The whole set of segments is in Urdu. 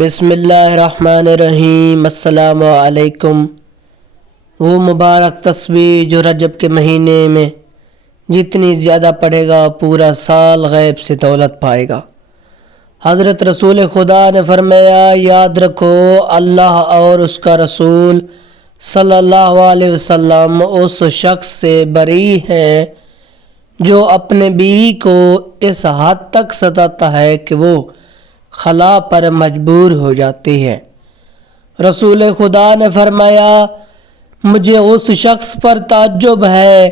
بسم اللہ الرحمن الرحیم۔ السلام علیکم۔ وہ مبارک تسبیح جو رجب کے مہینے میں جتنی زیادہ پڑھے گا پورا سال غیب سے دولت پائے گا۔ حضرت رسول خدا نے فرمایا، یاد رکھو اللہ اور اس کا رسول صلی اللہ علیہ وسلم اس شخص سے بری ہیں جو اپنے بیوی کو اس حد تک ستاتا ہے کہ وہ خلا پر مجبور ہو جاتی ہے۔ رسول خدا نے فرمایا، مجھے اس شخص پر تعجب ہے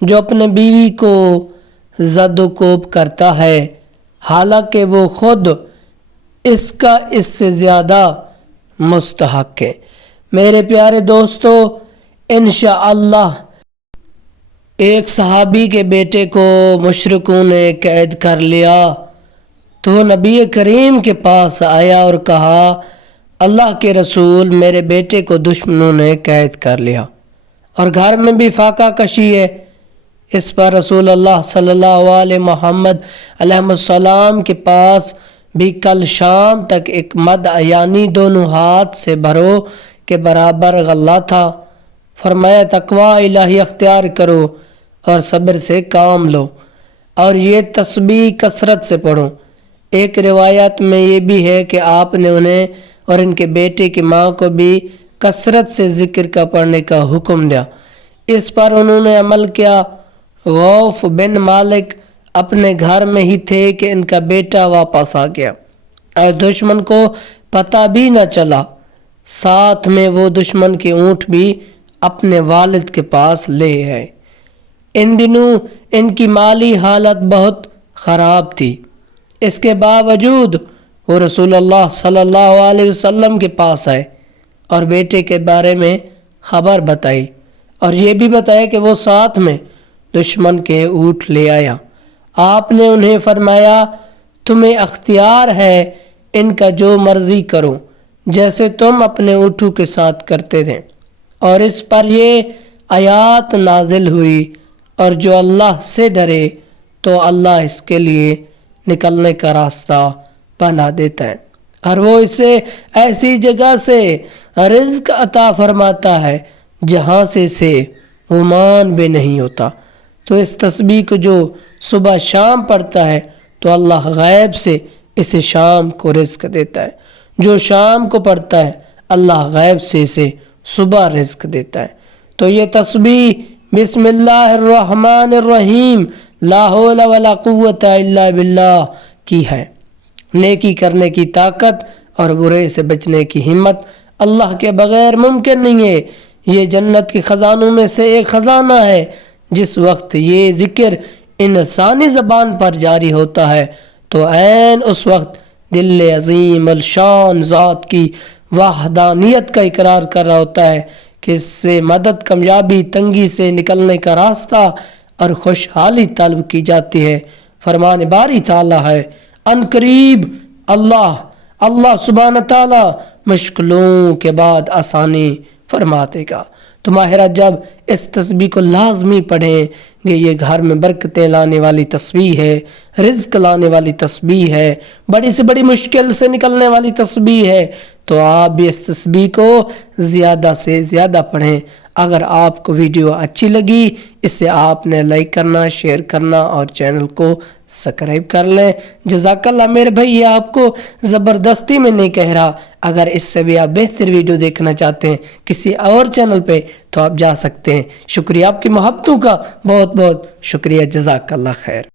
جو اپنے بیوی کو زد و کوب کرتا ہے حالانکہ وہ خود اس سے زیادہ مستحق ہے۔ میرے پیارے دوستو، انشاءاللہ ایک صحابی کے بیٹے کو مشرکوں نے قید کر لیا تو وہ نبی کریم کے پاس آیا اور کہا، اللہ کے رسول، میرے بیٹے کو دشمنوں نے قید کر لیا اور گھر میں بھی فاقہ کشی ہے۔ اس پر رسول اللہ صلی اللہ علیہ محمد علیہ السلام کے پاس بھی کل شام تک ایک مد یعنی دونوں ہاتھ سے بھرو کے برابر غلہ تھا۔ فرمایا، تقوی الہی اختیار کرو اور صبر سے کام لو اور یہ تسبیح کثرت سے پڑھو۔ ایک روایت میں یہ بھی ہے کہ آپ نے انہیں اور ان کے بیٹے کی ماں کو بھی کثرت سے ذکر کا پڑھنے کا حکم دیا۔ اس پر انہوں نے عمل کیا۔ غوف بن مالک اپنے گھر میں ہی تھے کہ ان کا بیٹا واپس آ گیا اور دشمن کو پتہ بھی نہ چلا۔ ساتھ میں وہ دشمن کے اونٹ بھی اپنے والد کے پاس لے آئے۔ ان دنوں ان کی مالی حالت بہت خراب تھی۔ اس کے باوجود وہ رسول اللہ صلی اللہ علیہ وسلم کے پاس آئے اور بیٹے کے بارے میں خبر بتائی اور یہ بھی بتایا کہ وہ ساتھ میں دشمن کے اونٹ لے آیا۔ آپ نے انہیں فرمایا، تمہیں اختیار ہے ان کا جو مرضی کرو جیسے تم اپنے اونٹوں کے ساتھ کرتے تھے۔ اور اس پر یہ آیات نازل ہوئی، اور جو اللہ سے ڈرے تو اللہ اس کے لیے نکلنے کا راستہ بنا دیتا ہے اور وہ اسے ایسی جگہ سے رزق عطا فرماتا ہے جہاں سے اسے گمان بھی نہیں ہوتا۔ تو اس تسبیح کو جو صبح شام پڑھتا ہے تو اللہ غیب سے اسے شام کو رزق دیتا ہے۔ جو شام کو پڑھتا ہے اللہ غیب سے اسے صبح رزق دیتا ہے۔ تو یہ تسبیح بسم اللہ الرحمن الرحیم لا حول ولا قوت الا باللہ کی ہے۔ نیکی کرنے کی طاقت اور برے سے بچنے کی ہمت اللہ کے بغیر ممکن نہیں ہے۔ یہ جنت کے خزانوں میں سے ایک خزانہ ہے۔ جس وقت یہ ذکر انسانی زبان پر جاری ہوتا ہے تو عین اس وقت دل عظیم الشان ذات کی وحدانیت کا اقرار کر رہا ہوتا ہے کہ اس سے مدد، کامیابی، تنگی سے نکلنے کا راستہ اور خوشحالی طلب کی جاتی ہے۔ فرمان باری تعالیٰ ہے، ان قریب اللہ سبحانہ تعالیٰ مشکلوں کے بعد آسانی فرما دے گا۔ تو ماہ رجب اس تسبیح کو لازمی پڑھیں گے۔ یہ گھر میں برکتیں لانے والی تسبیح ہے، رزق لانے والی تسبیح ہے، بڑی سے بڑی مشکل سے نکلنے والی تسبیح ہے۔ تو آپ بھی اس تسبیح کو زیادہ سے زیادہ پڑھیں۔ اگر آپ کو ویڈیو اچھی لگی اسے آپ نے لائک کرنا، شیئر کرنا اور چینل کو سبسکرائب کر لیں۔ جزاک اللہ میرے بھائی، یہ آپ کو زبردستی میں نہیں کہہ رہا۔ اگر اس سے بھی آپ بہتر ویڈیو دیکھنا چاہتے ہیں کسی اور چینل پہ تو آپ جا سکتے ہیں۔ شکریہ آپ کی محبتوں کا، بہت بہت شکریہ۔ جزاک اللہ خیر۔